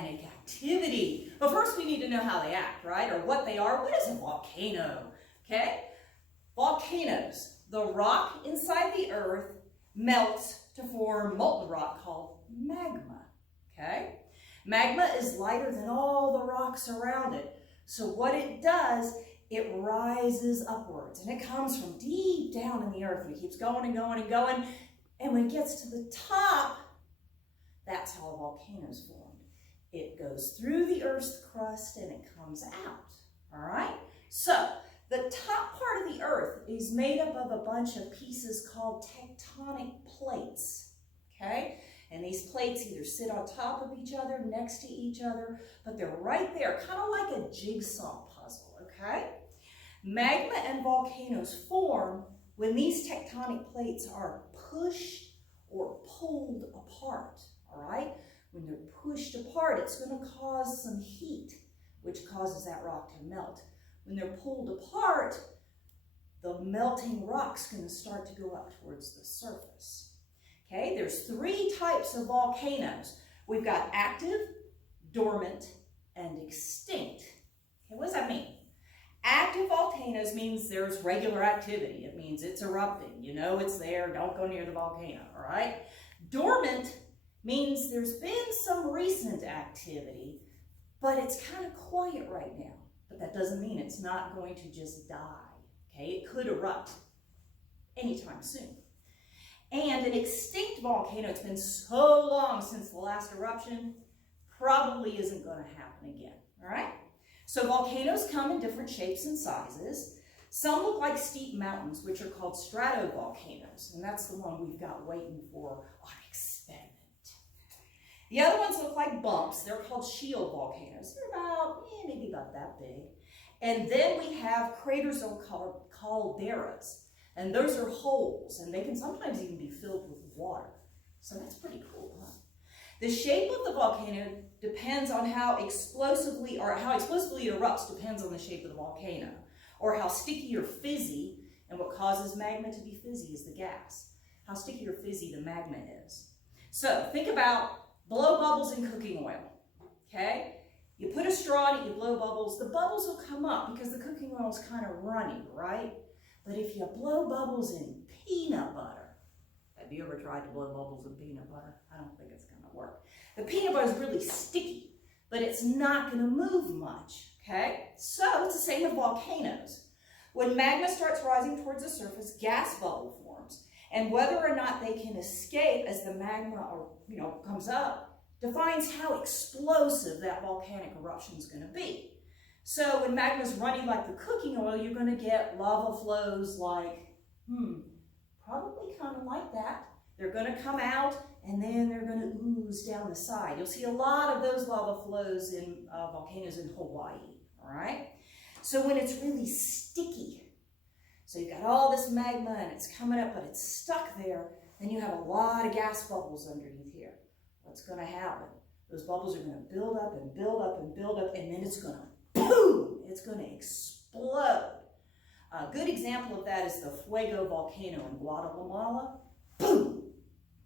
volcanic activity. But first we need to know how they act, right? Or what they are. What is a volcano? Okay? Volcanoes. The rock inside the earth melts to form molten rock called magma. Okay? Magma is lighter than all the rocks around it. So what it does, it rises upwards, and it comes from deep down in the earth. It keeps going and going and going, and when it gets to the top, that's how volcanoes form. It goes through the Earth's crust and it comes out, all right? So the top part of the Earth is made up of a bunch of pieces called tectonic plates, okay? And these plates either sit on top of each other, next to each other, but they're right there, kind of like a jigsaw puzzle, okay? Magma and volcanoes form when these tectonic plates are pushed or pulled apart, all right? When they're pushed apart, it's going to cause some heat, which causes that rock to melt. When they're pulled apart, the melting rock's going to start to go up towards the surface. Okay, there's 3 types of volcanoes. We've got active, dormant, and extinct. Okay, what does that mean? Active volcanoes means there's regular activity. It means it's erupting. You know it's there. Don't go near the volcano, all right? Dormant means there's been some recent activity, but it's kind of quiet right now. But that doesn't mean it's not going to just die, okay? It could erupt anytime soon. And an extinct volcano, it's been so long since the last eruption, probably isn't going to happen again, all right? So volcanoes come in different shapes and sizes. Some look like steep mountains, which are called stratovolcanoes, and that's the one we've got waiting for our experiment. The other ones look like bumps. They're called shield volcanoes. They're about, maybe about that big. And then we have craters called calderas. And those are holes, and they can sometimes even be filled with water. So that's pretty cool, huh? The shape of the volcano depends on how explosively it erupts depends on the shape of the volcano, or how sticky or fizzy, and what causes magma to be fizzy is the gas. How sticky or fizzy the magma is. So think about blow bubbles in cooking oil, okay? You put a straw in it, you blow bubbles, the bubbles will come up because the cooking oil is kind of runny, right? But if you blow bubbles in peanut butter, have you ever tried to blow bubbles in peanut butter? I don't think it's going to work. The peanut butter is really sticky, but it's not going to move much, okay? So it's the same with volcanoes. When magma starts rising towards the surface, gas bubble forms. And whether or not they can escape as the magma comes up defines how explosive that volcanic eruption is going to be. So when magma is running like the cooking oil, you're going to get lava flows like, probably kind of like that. They're going to come out and then they're going to ooze down the side. You'll see a lot of those lava flows in volcanoes in Hawaii, all right? So when it's really sticky, so you've got all this magma and it's coming up, but it's stuck there, then you have a lot of gas bubbles underneath here. What's going to happen? Those bubbles are going to build up and build up and build up, and then it's going to boom! It's going to explode. A good example of that is the Fuego volcano in Guatemala. Boom!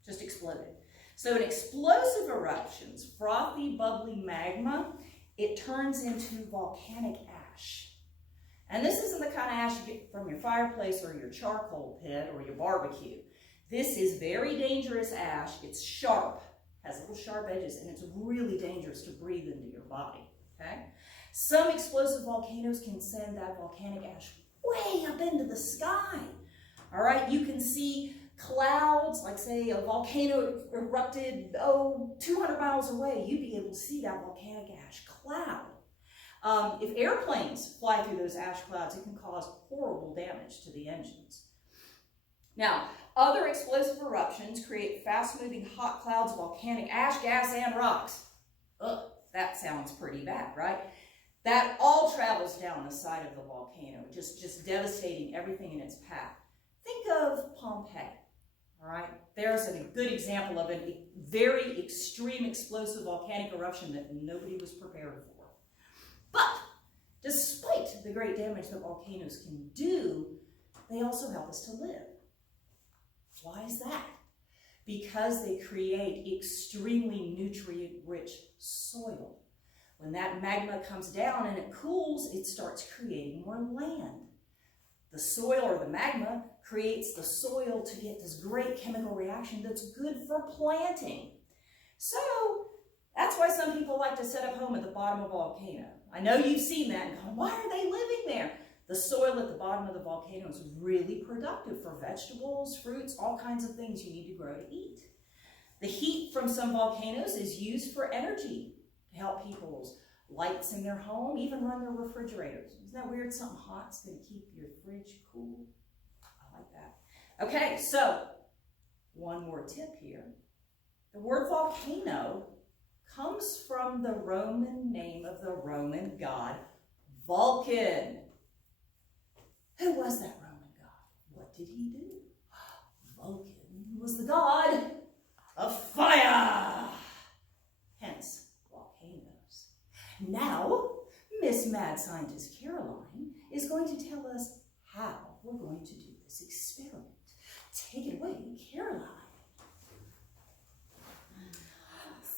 Just exploded. So in explosive eruptions, frothy, bubbly magma, it turns into volcanic ash. And this isn't the kind of ash you get from your fireplace or your charcoal pit or your barbecue. This is very dangerous ash. It's sharp, has little sharp edges, and it's really dangerous to breathe into your body, okay? Some explosive volcanoes can send that volcanic ash way up into the sky. All right, you can see clouds, like say a volcano erupted, 200 miles away, you'd be able to see that volcanic ash cloud. If airplanes fly through those ash clouds, it can cause horrible damage to the engines. Now, other explosive eruptions create fast-moving hot clouds, volcanic ash, gas, and rocks. Ugh, that sounds pretty bad, right? That all travels down the side of the volcano, just devastating everything in its path. Think of Pompeii, all right? There's a good example of a very extreme explosive volcanic eruption that nobody was prepared for. But despite the great damage that volcanoes can do, they also help us to live. Why is that? because they create extremely nutrient-rich soil. When that magma comes down and it cools, it starts creating more land. The soil or the magma creates the soil to get this great chemical reaction that's good for planting. So that's why some people like to set up home at the bottom of a volcano. I know you've seen that and gone, why are they living there? The soil at the bottom of the volcano is really productive for vegetables, fruits, all kinds of things you need to grow to eat. The heat from some volcanoes is used for energy to help people's lights in their home, even run their refrigerators. Isn't that weird? Something hot's going to keep your fridge cool. I like that. Okay, so one more tip here. The word volcano comes from the Roman name of the Roman god Vulcan. Who was that Roman god? What did he do? Vulcan was the god of fire. Hence, volcanoes. Now, Miss Mad Scientist Caroline is going to tell us how we're going to do this experiment. Take it away, Caroline.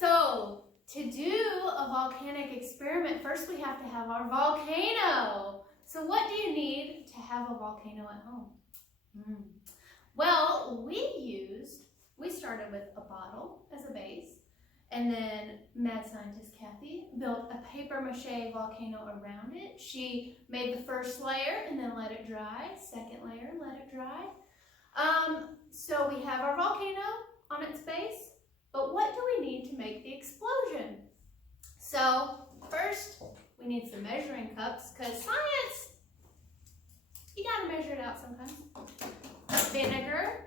So, to do a volcanic experiment, first we have to have our volcano. So what do you need to have a volcano at home? Well, we started with a bottle as a base, and then Mad Scientist Kathy built a paper mache volcano around it. She made the first layer and then let it dry, second layer, let it dry. So we have our volcano on its base, but what do we need to make the explosion? So first, we need some measuring cups, because science, you gotta measure it out sometimes. Vinegar,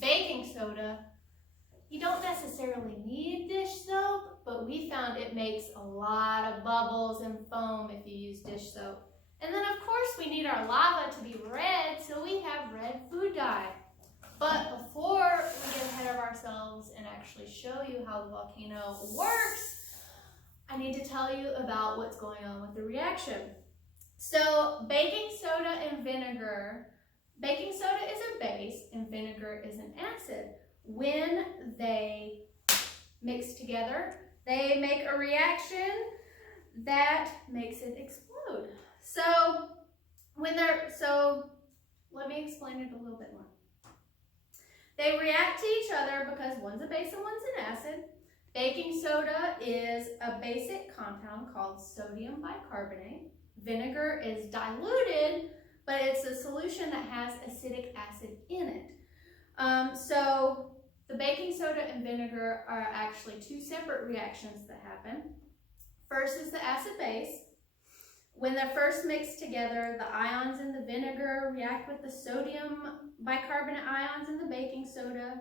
baking soda. You don't necessarily need dish soap, but we found it makes a lot of bubbles and foam if you use dish soap. And then of course we need our lava to be red, so we have red food dye. But before we get ahead of ourselves and actually show you how the volcano works, I need to tell you about what's going on with the reaction. So baking soda and vinegar, baking soda is a base and vinegar is an acid. When they mix together, they make a reaction that makes it explode. So let me explain it a little bit more. They react to each other because one's a base and one's an acid. Baking soda is a basic compound called sodium bicarbonate. Vinegar is diluted, but it's a solution that has acidic acid in it. So the baking soda and vinegar are actually two separate reactions that happen. First is the acid base. When they're first mixed together, the ions in the vinegar react with the sodium bicarbonate ions in the baking soda.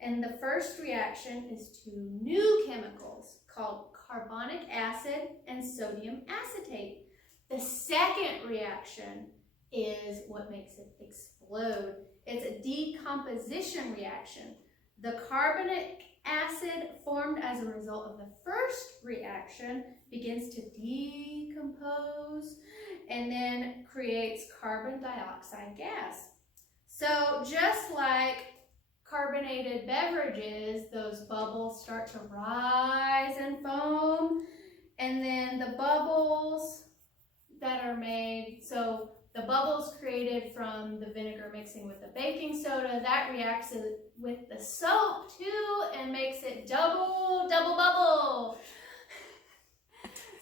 And the first reaction is two new chemicals called carbonic acid and sodium acetate. The second reaction is what makes it explode. It's a decomposition reaction. The carbonic acid formed as a result of the first reaction begins to decompose and then creates carbon dioxide gas. So just like carbonated beverages, those bubbles start to rise and foam, and then the bubbles that are made, so the bubbles created from the vinegar mixing with the baking soda, that reacts with the soap too and makes it double bubble.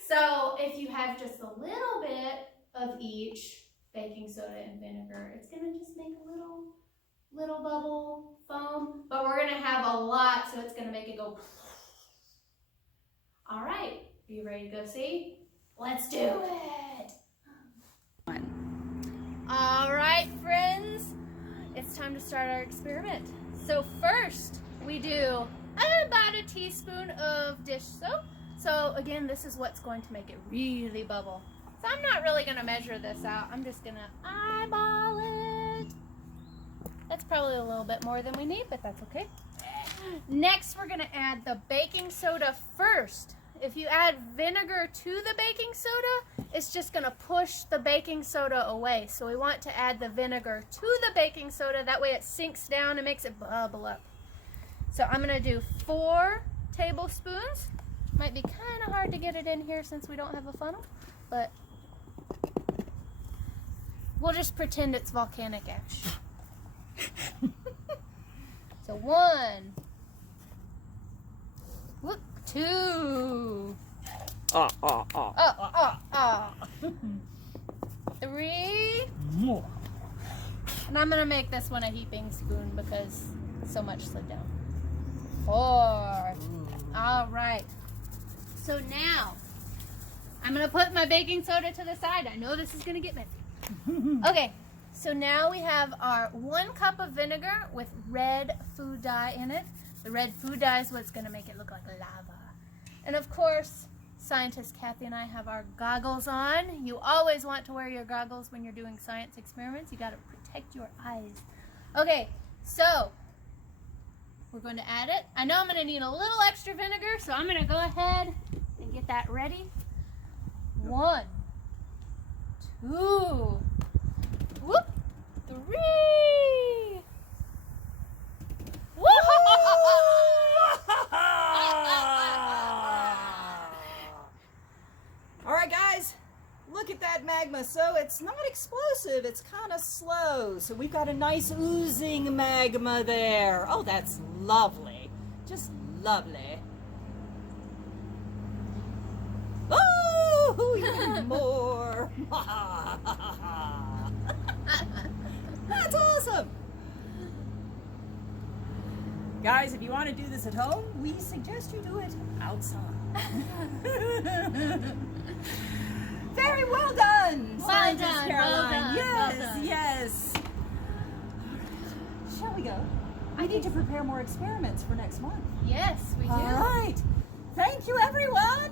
So if you have just a little bit of each, baking soda and vinegar, it's gonna just make a little bubble foam, but we're gonna have a lot, so it's gonna make it go. All right, are you ready to go see? Let's do it. All right, friends, it's time to start our experiment. So first, we do about a teaspoon of dish soap. So again, this is what's going to make it really bubble. So I'm not really gonna measure this out. I'm just gonna eyeball it. That's probably a little bit more than we need, but that's okay. Next, we're gonna add the baking soda first. If you add vinegar to the baking soda, it's just gonna push the baking soda away. So we want to add the vinegar to the baking soda. That way it sinks down and makes it bubble up. So I'm gonna do 4 tablespoons. Might be kind of hard to get it in here since we don't have a funnel, but we'll just pretend it's volcanic ash. So 1, whoop, 2, 3, More. and I'm gonna make this one a heaping spoon because so much slid down. 4. All right. So now I'm gonna put my baking soda to the side. I know this is gonna get messy. Okay. So now we have our 1 cup of vinegar with red food dye in it. The red food dye is what's gonna make it look like lava. And of course, scientist Kathy and I have our goggles on. You always want to wear your goggles when you're doing science experiments. You gotta protect your eyes. Okay, so we're going to add it. I know I'm gonna need a little extra vinegar, so I'm gonna go ahead and get that ready. 1, 2, whoop, 3. Woo! All right, guys, look at that magma. So it's not explosive, it's kind of slow. So we've got a nice oozing magma there. Oh, that's lovely. Just lovely. Oh, even more. That's awesome. Guys, if you want to do this at home, we suggest you do it outside. Very well done, Well Scientist done, Caroline. well done, Yes, well done. yes. Shall we go? I need to prepare more experiments for next month. Yes, we do. All right. Thank you, everyone.